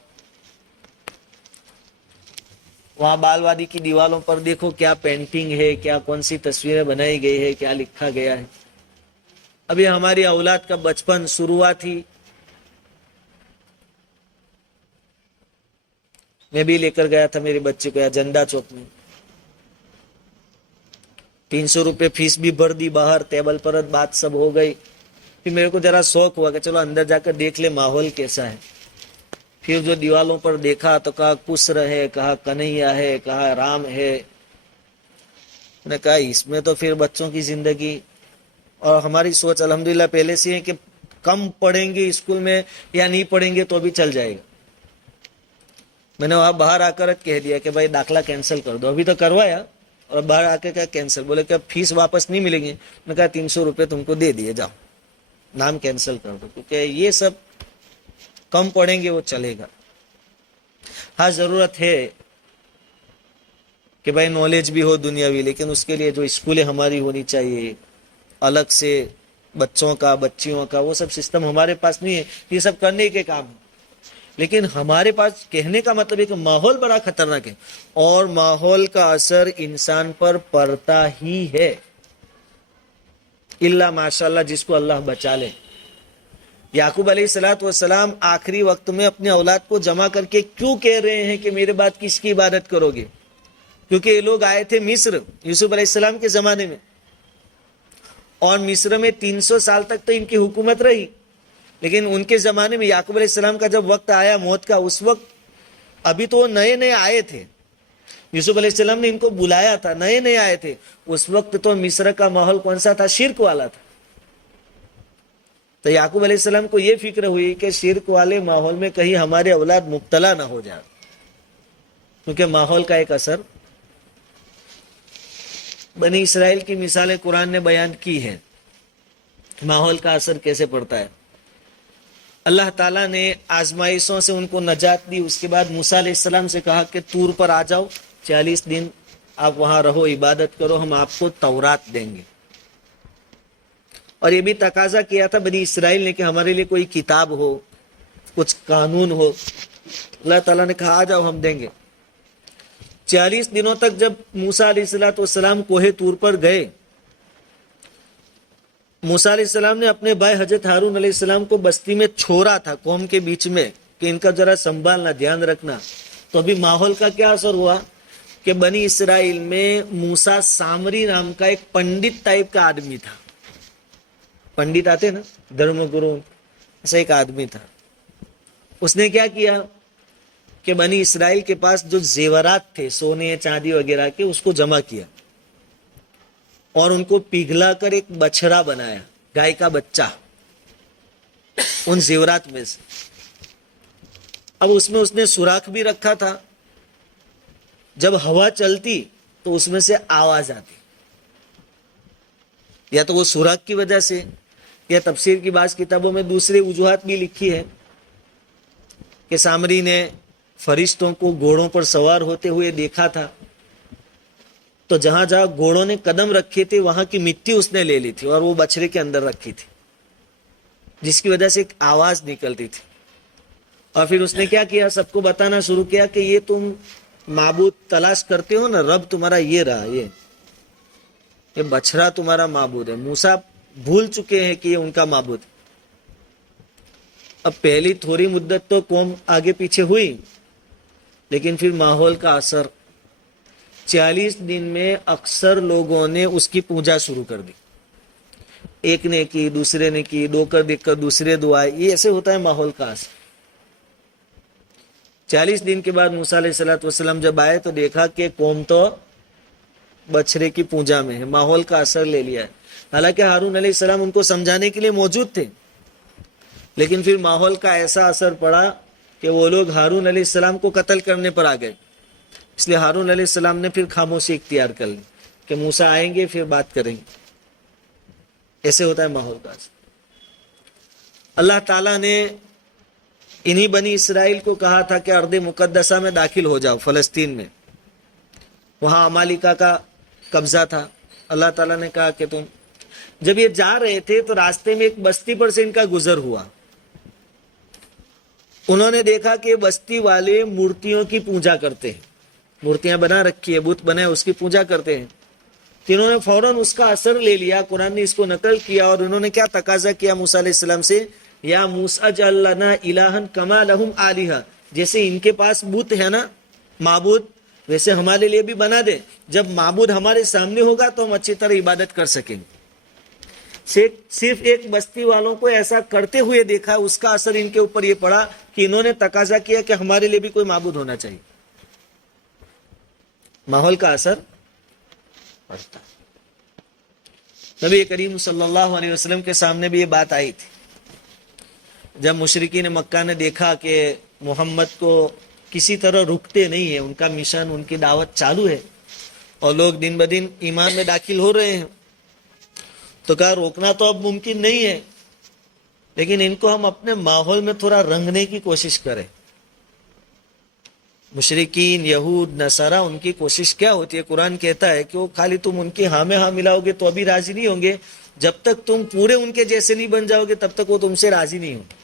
وہاں بال وادی کی دیواروں پر دیکھو کیا پینٹنگ ہے، کیا کون سی تصویریں بنائی گئی ہے، کیا لکھا گیا ہے۔ ابھی ہماری اولاد کا بچپن شروعات ہی، میں بھی لے کر گیا تھا میرے بچے کو جنڈا چوک میں، 300 روپے فیس بھی بھر دی، باہر ٹیبل پر بات سب ہو گئی۔ پھر میرے کو ذرا شوق ہوا کہ چلو اندر جا کر دیکھ لے ماحول کیسا ہے۔ پھر جو دیوالوں پر دیکھا تو کہا کسر ہے، کہا کنہیا ہے، کہا رام ہے۔ میں نے کہا اس میں تو پھر بچوں کی زندگی اور ہماری سوچ الحمدللہ پہلے سے ہے کہ کم پڑھیں گے اسکول میں یا نہیں پڑھیں گے تو بھی چل جائے گا۔ میں نے وہاں باہر آ کر کہہ دیا کہ بھائی داخلہ کینسل کر دو، ابھی تو کروایا اور باہر آ کے کیا کینسل، بولے کہ فیس واپس نہیں ملیں گے۔ میں نے کہا 300 روپے تم کو دے دیے، جاؤ نام کینسل کر دو، کیونکہ یہ سب کم پڑھیں گے وہ چلے گا۔ ہاں ضرورت ہے کہ بھائی نالج بھی ہو دنیاوی، لیکن اس کے لیے جو اسکولیں ہماری ہونی چاہیے الگ سے بچوں کا بچیوں کا، وہ سب سسٹم ہمارے پاس نہیں ہے۔ یہ سب کرنے کے کام ہے، لیکن ہمارے پاس کہنے کا مطلب ہے کہ ماحول بڑا خطرناک ہے اور ماحول کا اثر انسان پر پڑتا ہی ہے، اللہ ماشاءاللہ جس کو اللہ بچا لے۔ یعقوب علیہ السلام آخری وقت میں اپنے اولاد کو جمع کر کے کیوں کہہ رہے ہیں کہ میرے بعد کس کی عبادت کرو گے؟ کیونکہ یہ لوگ آئے تھے مصر یوسف علیہ السلام کے زمانے میں، اور مصر میں 300 سال تک تو ان کی حکومت رہی، لیکن ان کے زمانے میں یعقوب علیہ السلام کا جب وقت آیا موت کا، اس وقت ابھی تو وہ نئے نئے آئے تھے، یوسف علیہ السلام نے ان کو بلایا تھا، نئے نئے آئے تھے، اس وقت تو مصر کا ماحول کون سا تھا؟ شرک والا تھا۔ تو یعقوب علیہ السلام کو یہ فکر ہوئی کہ شرک والے ماحول میں کہیں ہمارے اولاد مبتلا نہ ہو جائے، کیونکہ ماحول کا ایک اثر، بنی اسرائیل کی مثالیں قرآن نے بیان کی ہیں، ماحول کا اثر کیسے پڑتا ہے۔ اللہ تعالیٰ نے آزمائشوں سے ان کو نجات دی، اس کے بعد موسیٰ علیہ السلام سے کہا کہ طور پر آ جاؤ، 40 دن آپ وہاں رہو، عبادت کرو، ہم آپ کو تورات دیں گے۔ اور یہ بھی تقاضا کیا تھا بنی اسرائیل نے کہ ہمارے لیے کوئی کتاب ہو، کچھ قانون ہو۔ اللہ تعالیٰ نے کہا آ جاؤ ہم دیں گے۔ 40 دنوں تک جب موسیٰ علیہ السلام کوہ طور پر گئے، موسیٰ علیہ السلام نے اپنے بھائی حضرت ہارون علیہ السلام کو بستی میں چھوڑا تھا قوم کے بیچ میں کہ ان کا ذرا سنبھالنا، دھیان رکھنا۔ تو ابھی ماحول کا کیا اثر ہوا کہ بنی اسرائیل میں موسیٰ سامری نام کا ایک پنڈت ٹائپ کا آدمی تھا، پنڈت آتے نا دھرم گرو، ایسا ایک آدمی تھا۔ اس نے کیا کیا کہ بنی اسرائیل کے پاس جو زیورات تھے سونے چاندی وغیرہ کے، اس کو جمع کیا اور ان کو پگھلا کر ایک بچھڑا بنایا، گائے کا بچہ، ان زیورات میں سے۔ اب اس میں اس نے سوراخ بھی رکھا تھا، جب ہوا چلتی تو اس میں سے آواز آتی، یا تو وہ سوراخ کی وجہ سے، یا تفسیر کی بعض کتابوں میں دوسرے وجوہات بھی لکھی ہے کہ سامری نے فرشتوں کو گھوڑوں پر سوار ہوتے ہوئے دیکھا تھا، تو جہاں جہاں گھوڑوں نے قدم رکھے تھے وہاں کی مٹی اس نے لے لی تھی اور وہ بچھڑے کے اندر رکھی تھی، جس کی وجہ سے ایک آواز نکلتی تھی۔ اور پھر اس نے کیا کیا، سب کو بتانا شروع کیا کہ یہ تم معبود تلاش کرتے ہو نا، رب تمہارا یہ رہا، یہ بچھڑا تمہارا معبود ہے۔ موسیٰ بھول چکے ہیں کہ یہ ان کا معبود ہے۔ اب پہلی تھوڑی مدت تو قوم آگے پیچھے ہوئی، لیکن پھر ماحول کا اثر، 40 دن میں اکثر لوگوں نے اس کی پوجا شروع کر دی، ایک نے کی، دوسرے نے کی، دو کر دیکھ کر دوسرے دعائے، یہ ایسے ہوتا ہے ماحول کا اثر۔ 40 دن کے بعد موسیٰ علیہ السلام جب آئے تو دیکھا کہ قوم تو بچھڑے کی پوجا میں ہے، ماحول کا اثر لے لیا ہے۔ حالانکہ ہارون علیہ السلام ان کو سمجھانے کے لیے موجود تھے، لیکن پھر ماحول کا ایسا اثر پڑا کہ وہ لوگ ہارون علیہ السلام کو قتل کرنے پر آ گئے. اس لیے ہارون علیہ السلام نے پھر خاموشی اختیار کر لی کہ موسیٰ آئیں گے پھر بات کریں گے. ایسے ہوتا ہے ماحول کا. اللہ تعالیٰ نے انہی بنی اسرائیل کو کہا تھا کہ ارض مقدسہ میں داخل ہو جاؤ، فلسطین میں. وہاں عمالیکا کا قبضہ تھا. اللہ تعالیٰ نے کہا کہ تم جب یہ جا رہے تھے تو راستے میں ایک بستی پر سے ان کا گزر ہوا. انہوں نے دیکھا کہ بستی والے مورتیوں کی پوجا کرتے ہیں، مورتیاں بنا رکھی ہے، بت بنے اس کی پوجا کرتے ہیں. تو انہوں نے فوراً اس کا اثر لے لیا. قرآن نے اس کو نقل کیا اور انہوں نے کیا تقاضا کیا موسیٰ علیہ السلام سے، یا موسیٰ اجعل لنا الہا کما لہم آلہہ، جیسے ان کے پاس بت ہے نا معبود، ویسے ہمارے لیے بھی بنا دے. جب معبود ہمارے سامنے ہوگا تو ہم اچھی طرح عبادت کر سکیں گے. صرف ایک بستی والوں کو ایسا کرتے ہوئے دیکھا، اس کا اثر ان کے اوپر یہ پڑا کہ انہوں نے تقاضا کیا کہ ہمارے لیے بھی کوئی معبود ہونا چاہیے. ماحول کا اثر پڑتا. نبی کریم صلی اللہ علیہ وسلم کے سامنے بھی یہ بات آئی تھی. جب مشرکین مکہ نے دیکھا کہ محمد کو کسی طرح رکتے نہیں ہیں، ان کا مشن، ان کی دعوت چالو ہے اور لوگ دن بدن ایمان میں داخل ہو رہے ہیں، تو کہا روکنا تو اب ممکن نہیں ہے، لیکن ان کو ہم اپنے ماحول میں تھوڑا رنگنے کی کوشش کریں. مشرکین یہود نصارہ ان کی کوشش کیا ہوتی ہے؟ قرآن کہتا ہے کہ وہ خالی تم ان کی ہاں میں ہاں ملاؤ گے تو ابھی راضی نہیں ہوں گے. جب تک تم پورے ان کے جیسے نہیں بن جاؤ گے تب تک وہ تم سے راضی نہیں ہوں گے.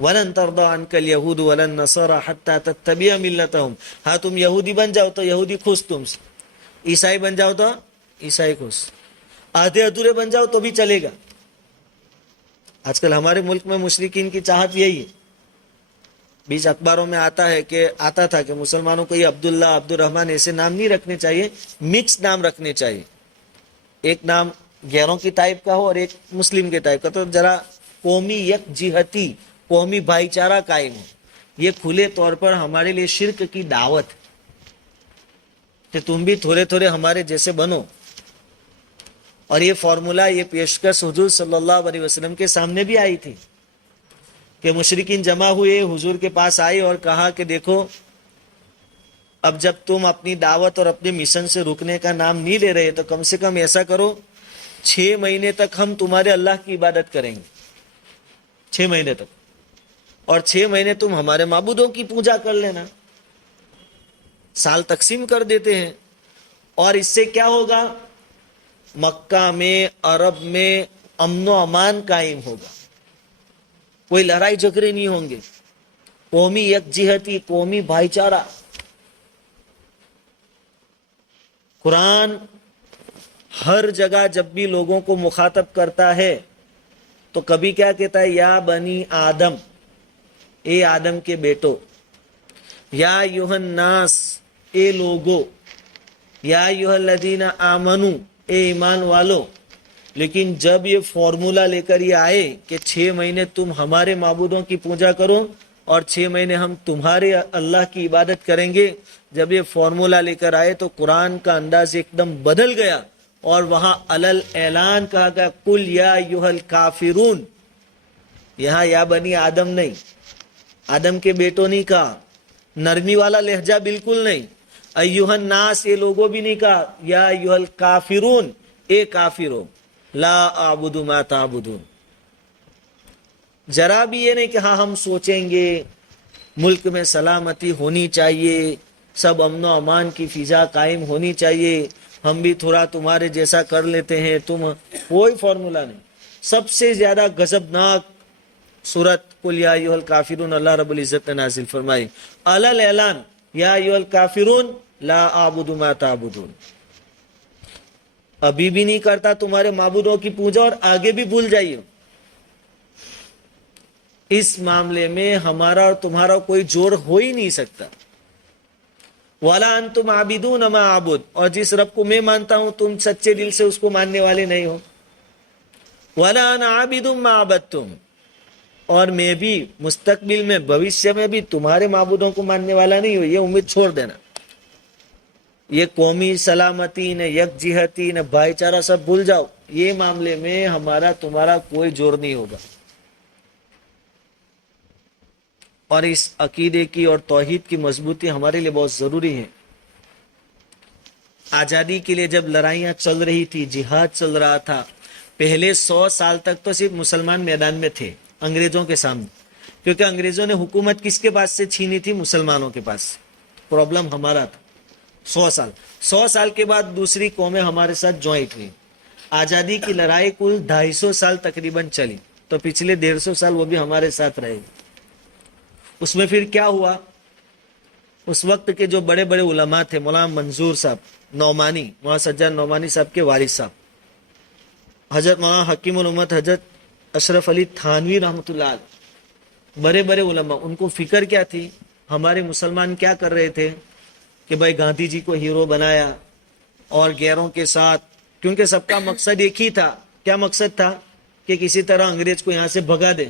وَلَن تَرْضَىٰ عَنْكَ الْيَهُودُ وَلَا النَّصَارَىٰ حَتَّىٰ تَتَّبِعَ مِلَّتَهُمْ. ہاں تم یہودی بن جاؤ تو یہودی خوش تم سے، عیسائی بن جاؤ تو عیسائی خوش، آدھے ادھورے بن جاؤ تو بھی چلے گا. آج کل ہمارے ملک میں مشرکین کی چاہت یہی ہے. بیچ اخباروں میں آتا تھا کہ مسلمانوں کو یہ عبداللہ عبد الرحمن ایسے نام نہیں رکھنے چاہیے، مکس نام رکھنے چاہیے. ایک نام غیروں کی ٹائپ کا ہو اور ایک مسلم کے ٹائپ کا، تو ذرا قومی یکجہتی، قومی بھائی چارہ قائم ہو. یہ کھلے طور پر ہمارے لیے شرک کی دعوت کہ تم بھی تھوڑے تھوڑے ہمارے جیسے بنو. اور یہ فارمولا، یہ پیشکش حضور صلی اللہ علیہ وسلم کے سامنے بھی آئی تھی کہ مشرکین جمع ہوئے، حضور کے پاس آئے اور کہا کہ دیکھو اب جب تم اپنی دعوت اور اپنے مشن سے رکنے کا نام نہیں لے رہے تو کم سے کم ایسا کرو 6 مہینے تک ہم تمہارے اللہ کی عبادت کریں گے. 6 مہینے تک، اور 6 مہینے تم ہمارے معبودوں کی پوجا کر لینا. سال تقسیم کر دیتے ہیں. اور اس سے کیا ہوگا؟ مکہ میں، عرب میں امن و امان قائم ہوگا، کوئی لڑائی جھگڑے نہیں ہوں گے، قومی یکجہتی، قومی بھائی چارہ. قرآن ہر جگہ جب بھی لوگوں کو مخاطب کرتا ہے تو کبھی کیا کہتا ہے؟ یا بنی آدم، اے آدم کے بیٹو، یا ایھا الناس، اے لوگو، یا ایھا الذین آمنو، اے ایمان والو. لیکن جب یہ فارمولا لے کر یہ آئے کہ 6 مہینے تم ہمارے معبودوں کی پوجا کرو اور 6 مہینے ہم تمہارے اللہ کی عبادت کریں گے، جب یہ فارمولا لے کر آئے تو قرآن کا انداز ایک دم بدل گیا اور وہاں علل اعلان کہا گیا قل یا ایھا الکافرون. یہاں یا بنی آدم نہیں، آدم کے بیٹوں نہیں کہا، نرمی والا لہجہ بالکل نہیں. ایھا الناس، یہ لوگوں بھی نہیں کہا. یا ایھا الکافرون، اے کافرو، لا اعبد ما تعبدون. ذرا بھی یہ نہیں کہ ہاں ہم سوچیں گے ملک میں سلامتی ہونی چاہیے، سب امن و امان کی فضا قائم ہونی چاہیے، ہم بھی تھوڑا تمہارے جیسا کر لیتے ہیں. کوئی فارمولا نہیں. سب سے زیادہ غضبناک سورت قل یا ایھا الکافرون اللہ رب العزت نے نازل فرمائی. علل اعلان یا ایھا الکافرون لا اعبد ما تعبدون. ابھی بھی نہیں کرتا تمہارے معبودوں کی پوجا اور آگے بھی بھول جائیے. اس معاملے میں ہمارا اور تمہارا کوئی جوڑ ہو ہی نہیں سکتا. وَلَا أَنْتُمْ عَابِدُونَ مَا أَعْبُدُ، اور جس رب کو میں مانتا ہوں تم سچے دل سے اس کو ماننے والے نہیں ہو. وَلَا أَنَا عَابِدٌ مَا عَبَدتُّمْ، اور میں بھی مستقبل میں، بھوشیہ میں بھی تمہارے معبودوں کو ماننے والا نہیں ہو. یہ امید چھوڑ دینا. یہ قومی سلامتی، نہ یکجہتی، نہ بھائی چارہ، سب بھول جاؤ. یہ معاملے میں ہمارا تمہارا کوئی جوڑ نہیں ہوگا. اور اس عقیدے کی اور توحید کی مضبوطی ہمارے لیے بہت ضروری ہے. آزادی کے لیے جب لڑائیاں چل رہی تھی، جہاد چل رہا تھا، پہلے 100 سال تک تو صرف مسلمان میدان میں تھے انگریزوں کے سامنے، کیونکہ انگریزوں نے حکومت کس کے پاس سے چھینی تھی؟ مسلمانوں کے پاس. پرابلم ہمارا تھا. 100 سال کے بعد دوسری قومیں ہمارے ساتھ جوائنٹ ہوئی. آزادی کی لڑائی کل 250 سال تقریباً چلی، تو پچھلے 150 سال وہ بھی ہمارے ساتھ رہے. اس میں پھر کیا ہوا؟ اس وقت کے جو بڑے بڑے علماء تھے، مولانا منظور صاحب نعمانی، مولانا سجاد نعمانی صاحب کے والد صاحب، حضرت مولانا حکیم الامت حضرت اشرف علی تھانوی رحمۃ اللہ علیہ، بڑے بڑے علماء، ان کو فکر کیا تھی؟ ہمارے مسلمان کیا کر رہے تھے کہ بھائی گاندھی جی کو ہیرو بنایا اور غیروں کے ساتھ، کیونکہ سب کا مقصد ایک ہی تھا. کیا مقصد تھا؟ کہ کسی طرح انگریز کو یہاں سے بھگا دے.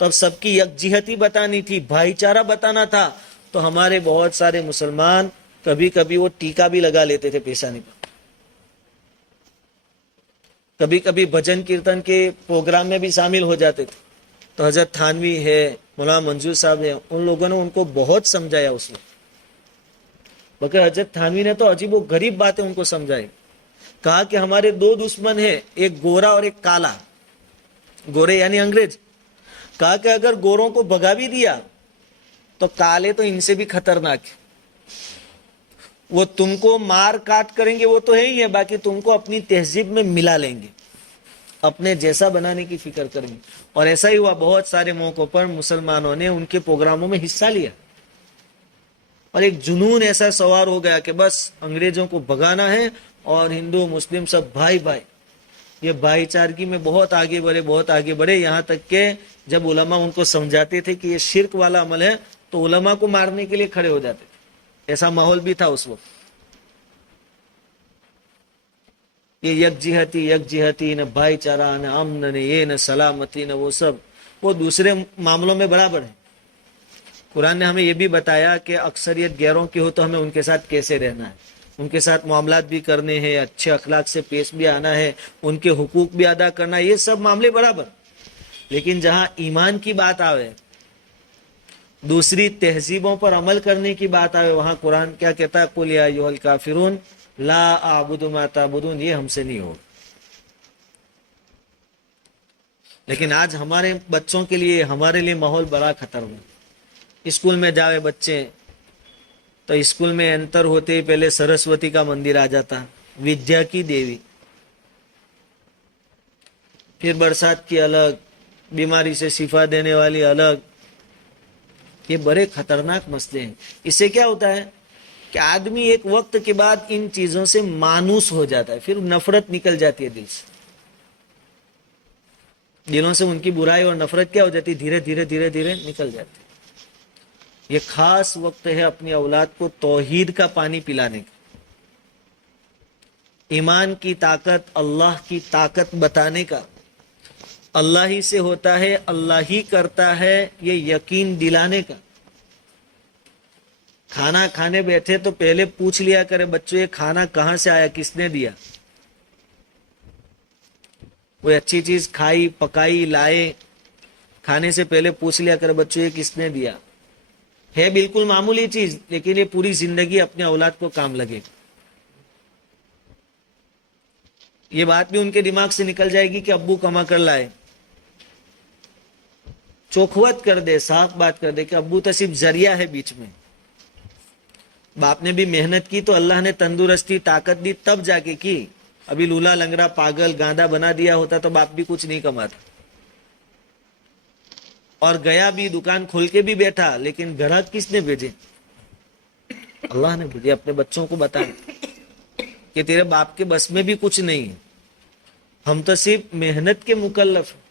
تو اب سب کی یکجہتی بتانی تھی، بھائی چارہ بتانا تھا. تو ہمارے بہت سارے مسلمان کبھی کبھی وہ ٹیکا بھی لگا لیتے تھے پیشانی پر، کبھی کبھی بھجن کیرتن کے پروگرام میں بھی شامل ہو جاتے تھے. تو حضرت تھانوی ہے، مولانا منظور صاحب ہے، ان لوگوں نے ان کو بہت سمجھایا اس میں. مگر حضرت تھانوی نے تو عجیب و غریب باتیں ان کو سمجھائی. کہا کہ ہمارے دو دشمن ہیں، ایک گورا اور ایک کالا. گورے یعنی انگریز. کہا کہ اگر گوروں کو بھگا بھی دیا تو کالے تو ان سے بھی خطرناک ہے. وہ تم کو مار کاٹ کریں گے وہ تو ہے ہی ہے، باقی تم کو اپنی تہذیب میں ملا لیں گے، اپنے جیسا بنانے کی فکر کریں گے. اور ایسا ہی ہوا، بہت سارے موقعوں پر مسلمانوں نے ان کے پروگراموں میں حصہ لیا، اور ایک جنون ایسا سوار ہو گیا کہ بس انگریزوں کو بھگانا ہے اور ہندو مسلم سب بھائی بھائی. یہ بھائی چارگی میں بہت آگے بڑھے، بہت آگے بڑھے، یہاں تک کہ جب علماء ان کو سمجھاتے تھے کہ یہ شرک والا عمل ہے تو علماء کو مارنے کے لیے کھڑے ہو جاتے تھے. ایسا ماحول بھی تھا اس وقت. یہ یکجہتی نہ بھائی چارہ، نہ امن، نہ یہ، نہ سلامتی، نہ وہ سب، وہ دوسرے معاملوں میں برابر ہے. قرآن نے ہمیں یہ بھی بتایا کہ اکثریت غیروں کی ہو تو ہمیں ان کے ساتھ کیسے رہنا ہے، ان کے ساتھ معاملات بھی کرنے ہیں، اچھے اخلاق سے پیش بھی آنا ہے، ان کے حقوق بھی ادا کرنا ہے، یہ سب معاملے برابر. لیکن جہاں ایمان کی بات آوے، دوسری تہذیبوں پر عمل کرنے کی بات آئے، وہاں قرآن کیا کہتا ہے؟ قُلْ يَا أَيُّهَا الْكَافِرُونَ لَا أَعْبُدُ مَا تَعْبُدُونَ. یہ ہم سے نہیں ہوگا. لیکن آج ہمارے بچوں کے لیے، ہمارے لیے ماحول بڑا خطرناک. اسکول میں جاوے بچے تو اسکول میں انٹر ہوتے ہی پہلے سرسوتی کا مندر آ جاتا، ودیا کی دیوی. پھر برسات کی الگ، بیماری سے شفا دینے والی الگ. یہ بڑے خطرناک مسئلے ہیں. اس سے کیا ہوتا ہے کہ آدمی ایک وقت کے بعد ان چیزوں سے مانوس ہو جاتا ہے، پھر نفرت نکل جاتی ہے دل سے. دلوں سے ان کی برائی اور نفرت کیا ہو جاتی ہے؟ دھیرے دھیرے دھیرے دھیرے نکل جاتی ہے. یہ خاص وقت ہے اپنی اولاد کو توحید کا پانی پلانے کا، ایمان کی طاقت، اللہ کی طاقت بتانے کا. اللہ ہی سے ہوتا ہے، اللہ ہی کرتا ہے، یہ یقین دلانے کا. کھانا کھانے بیٹھے تو پہلے پوچھ لیا کرے بچوں یہ کھانا کہاں سے آیا، کس نے دیا. کوئی اچھی چیز کھائی پکائی لائے، کھانے سے پہلے پوچھ لیا کرے بچوں یہ کس نے دیا. ہے بالکل معمولی چیز، لیکن یہ پوری زندگی اپنے اولاد کو کام لگے. یہ بات بھی ان کے دماغ سے نکل جائے گی کہ ابو کما کر لائے. چوکھوت کر دے، صاف بات کر دے کہ ابو تو صرف ذریعہ ہے بیچ میں. باپ نے بھی محنت کی تو اللہ نے تندرستی طاقت دی تب جا کے کی. ابھی لولا لنگڑا پاگل گاندا بنا دیا ہوتا تو باپ بھی کچھ نہیں کماتا. اور گیا بھی دکان کھول کے بھی بیٹھا، لیکن گراہک کس نے بھیجے؟ اللہ نے بھیجے. اپنے بچوں کو بتا کہ تیرے باپ کے بس میں بھی کچھ نہیں ہے، ہم تو صرف محنت کے مکلف ہیں،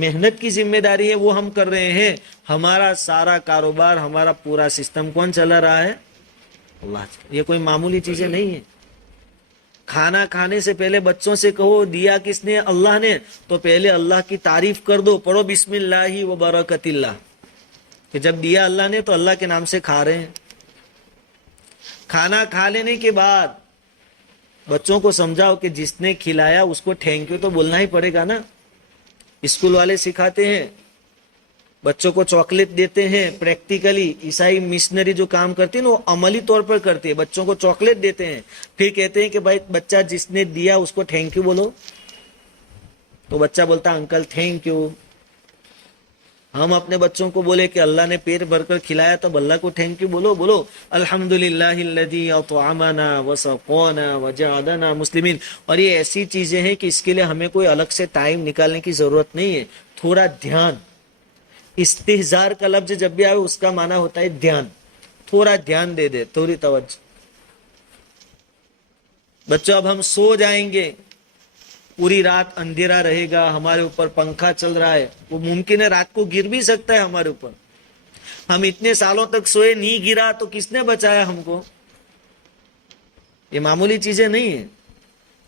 محنت کی ذمہ داری ہے وہ ہم کر رہے ہیں. ہمارا سارا کاروبار، ہمارا پورا سسٹم کون چلا رہا ہے؟ اللہ. یہ کوئی معمولی چیزیں نہیں ہیں. کھانا کھانے سے پہلے بچوں سے کہو دیا کس نے؟ اللہ نے. تو پہلے اللہ کی تعریف کر دو، پڑھو بسم اللہ و برکت اللہ، کہ جب دیا اللہ نے تو اللہ کے نام سے کھا رہے ہیں. کھانا کھا لینے کے بعد بچوں کو سمجھاؤ کہ جس نے کھلایا اس کو تھینک یو تو بولنا ہی پڑے گا نا. اسکول والے سکھاتے ہیں بچوں کو چاکلیٹ دیتے ہیں پریکٹیکلی. عیسائی مشنری جو کام کرتی ہے نا وہ عملی طور پر کرتی ہے. بچوں کو چاکلیٹ دیتے ہیں, پھر کہتے ہیں کہ بھائی بچہ جس نے دیا اس کو تھینک یو بولو. تو بچہ بولتا انکل تھینک یو. ہم اپنے بچوں کو بولے کہ اللہ نے پیٹ بھر کر کھلایا تب اللہ کو تھینک یو بولو. بولو الحمدللہ الذی اطعمنا وسقانا وجعلنا مسلمین. اور یہ ایسی چیزیں ہیں کہ اس کے لیے ہمیں کوئی الگ سے ٹائم نکالنے کی ضرورت نہیں ہے. تھوڑا دھیان. استحزار کا لفظ جب بھی آئے اس کا معنی ہوتا ہے دھیان. تھوڑا دھیان دے دے, تھوڑی توجہ. بچوں اب ہم سو جائیں گے, پوری رات اندھیرا رہے گا, ہمارے اوپر پنکھا چل رہا ہے, وہ ممکن ہے رات کو گر بھی سکتا ہے ہمارے اوپر. ہم اتنے سالوں تک سوئے, نہیں گرا تو کس نے بچایا ہم کو؟ یہ معمولی چیزیں نہیں ہیں.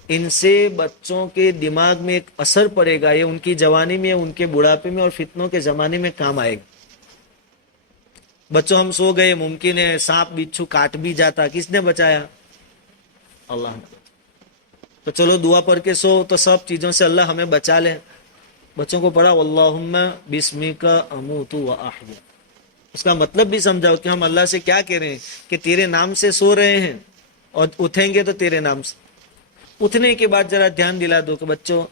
ان سے بچوں کے دماغ میں ایک اثر پڑے گا. یہ ان کی جوانی میں, ان کے بڑھاپے میں اور فتنوں کے زمانے میں کام آئے گا. بچوں ہم سو گئے, ممکن ہے سانپ بچھو کاٹ بھی جاتا, کس نے بچایا؟ اللہ نے. تو چلو دعا پڑھ کے سو تو سب چیزوں سے اللہ ہمیں بچا لے. بچوں کو پڑھا اللہم بسمک اموت و احیا. اس کا مطلب بھی سمجھاؤ کہ ہم اللہ سے کیا کہہ رہے ہیں, کہ تیرے نام سے سو رہے ہیں اور اٹھیں گے تو تیرے نام سے. اٹھنے کے بعد ذرا دھیان دلا دو کہ بچوں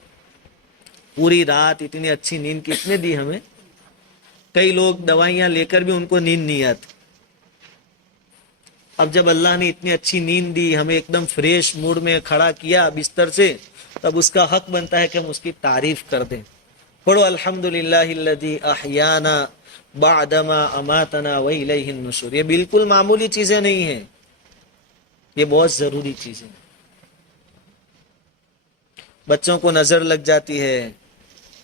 پوری رات اتنی اچھی نیند کس نے دی ہمیں. کئی لوگ دوائیاں لے کر بھی ان کو نیند نہیں آتی. اب جب اللہ نے اتنی اچھی نیند دی, ہمیں ایک دم فریش موڈ میں کھڑا کیا بستر سے, تب اس کا حق بنتا ہے کہ ہم اس کی تعریف کر دیں. پڑھو الحمدللہ الذی احیانا بعدما اماتنا والیہ النشور. یہ بالکل معمولی چیزیں نہیں ہیں, یہ بہت ضروری چیزیں. بچوں کو نظر لگ جاتی ہے,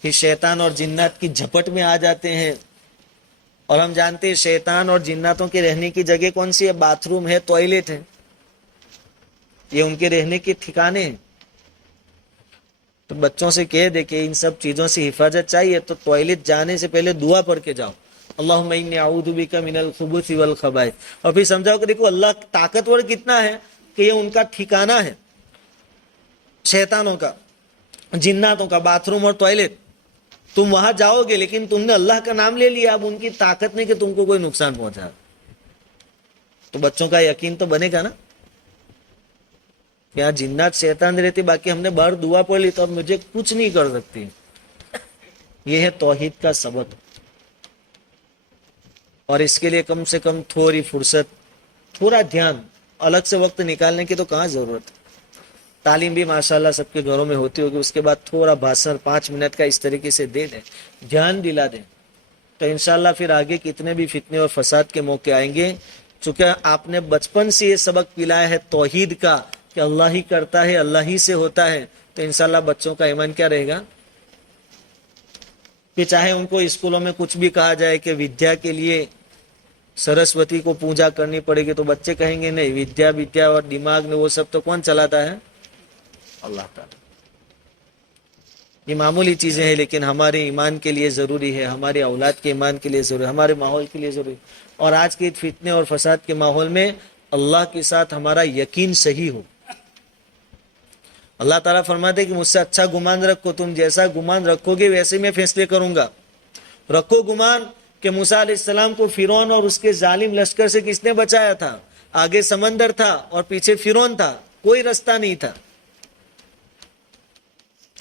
پھر شیطان اور جنات کی جھپٹ میں آ جاتے ہیں. اور ہم جانتے ہیں شیطان اور جناتوں کے رہنے کی جگہ کون سی ہے؟ باتھ روم ہے, ٹوائلٹ ہے, یہ ان کے رہنے کے ٹھکانے ہیں. تو بچوں سے کہہ دے کہ ان سب چیزوں سے حفاظت چاہیے تو ٹوائلٹ جانے سے پہلے دعا پڑھ کے جاؤ, اللہم انی اعوذ بک من الخبث والخبائث. اور پھر سمجھاؤ کہ دیکھو اللہ طاقتور کتنا ہے کہ یہ ان کا ٹھکانہ ہے, شیطانوں کا, جناتوں کا باتھ روم اور ٹوائلٹ. تم وہاں جاؤ گے لیکن تم نے اللہ کا نام لے لیا, اب ان کی طاقت نہیں کہ تم کو کوئی نقصان پہنچا. تو بچوں کا یقین تو بنے گا نا, یہاں جنات شیطان رہتے, باقی ہم نے باہر دعا پڑھ لی تو اب مجھے کچھ نہیں کر سکتی. یہ ہے توحید کا سبق. اور اس کے لیے کم سے کم تھوڑی فرصت, تھوڑا دھیان, الگ سے وقت نکالنے کی تو کہاں ضرورت ہے. تعلیم بھی ماشاءاللہ سب کے گھروں میں ہوتی ہوگی, اس کے بعد تھوڑا بھاشن 5 منٹ کا اس طریقے سے دے دیں, دھیان دلا دیں, تو انشاءاللہ پھر آگے کتنے بھی فتنے اور فساد کے موقع آئیں گے. چونکہ آپ نے بچپن سے یہ سبق پلایا ہے توحید کا کہ اللہ ہی کرتا ہے, اللہ ہی سے ہوتا ہے, تو انشاءاللہ بچوں کا ایمان کیا رہے گا کہ چاہے ان کو اسکولوں میں کچھ بھی کہا جائے کہ ودیا کے لیے سرسوتی کو پوجا کرنی پڑے گی, تو بچے کہیں گے نہیں, ودیا اور دماغ میں وہ سب تو کون چلاتا ہے؟ اللہ تعالی. یہ معمولی چیزیں ہیں لیکن ہمارے ایمان کے لیے ضروری ہے, ہمارے اولاد کے ایمان کے لیے ضروری ہے, ہمارے ماحول کے لیے ضروری ہے. اور آج کے فتنے اور فساد کے ماحول میں اللہ کے ساتھ ہمارا یقین صحیح ہو. اللہ تعالیٰ فرماتے کہ مجھ سے اچھا گمان رکھو, تم جیسا گمان رکھو گے ویسے میں فیصلے کروں گا. رکھو گمان کہ موسیٰ علیہ السلام کو فرعون اور اس کے ظالم لشکر سے کس نے بچایا تھا؟ آگے سمندر تھا اور پیچھے فرعون تھا, کوئی رستہ نہیں تھا.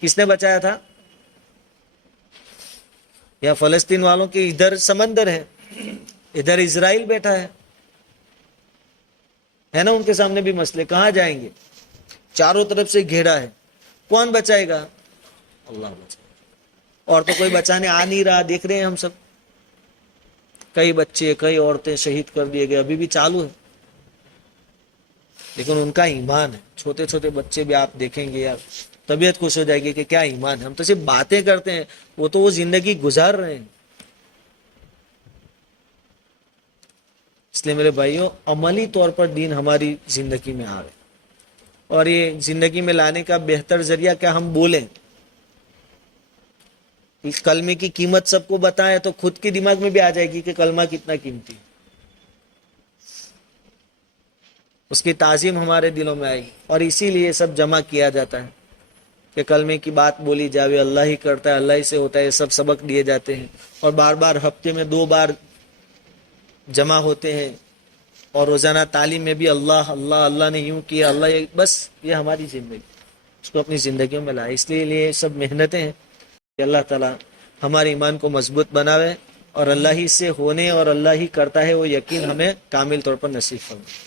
کس نے بچایا تھا؟ یا فلسطین والوں کے ادھر سمندر ہے, ادھر اسرائیل بیٹھا ہے نا, ان کے سامنے بھی مسئلے, کہاں جائیں گے؟ چاروں طرف سے گھیرا ہے, کون بچائے گا؟ اللہ بچائے گا. اور تو کوئی بچانے آ نہیں رہا, دیکھ رہے ہیں ہم سب, کئی بچے کئی عورتیں شہید کر دیے گئے, ابھی بھی چالو ہے. لیکن ان کا ایمان ہے. چھوٹے چھوٹے بچے بھی آپ دیکھیں گے یار, طبیعت خوش ہو جائے گی کہ کیا ایمان ہے. ہم تو صرف باتیں کرتے ہیں, وہ تو وہ زندگی گزار رہے ہیں. اس لیے میرے بھائیوں, عملی طور پر دین ہماری زندگی میں آ رہے, اور یہ زندگی میں لانے کا بہتر ذریعہ کیا ہم بولیں. اس کلمے کی قیمت سب کو بتائیں تو خود کی دماغ میں بھی آ جائے گی کہ کلمہ کتنا قیمتی, اس کی تعظیم ہمارے دلوں میں آئے گی. اور اسی لیے سب جمع کیا جاتا ہے. کہ کلمے کی بات بولی جاوے، اللہ ہی کرتا ہے، اللہ ہی سے ہوتا ہے، یہ سب سبق دیے جاتے ہیں، اور بار بار ہفتے میں 2 بار جمع ہوتے ہیں، اور روزانہ تعلیم میں بھی اللہ اللہ اللہ نے یوں کیا، اللہ بس یہ ہماری زندگی، اس کو اپنی زندگیوں میں لائے. اس لیے یہ سب محنتیں ہیں کہ اللہ تعالیٰ ہمارے ایمان کو مضبوط بناوے، اور اللہ ہی سے ہونے اور اللہ ہی کرتا ہے وہ یقین ہمیں کامل طور پر نصیب فرمائے.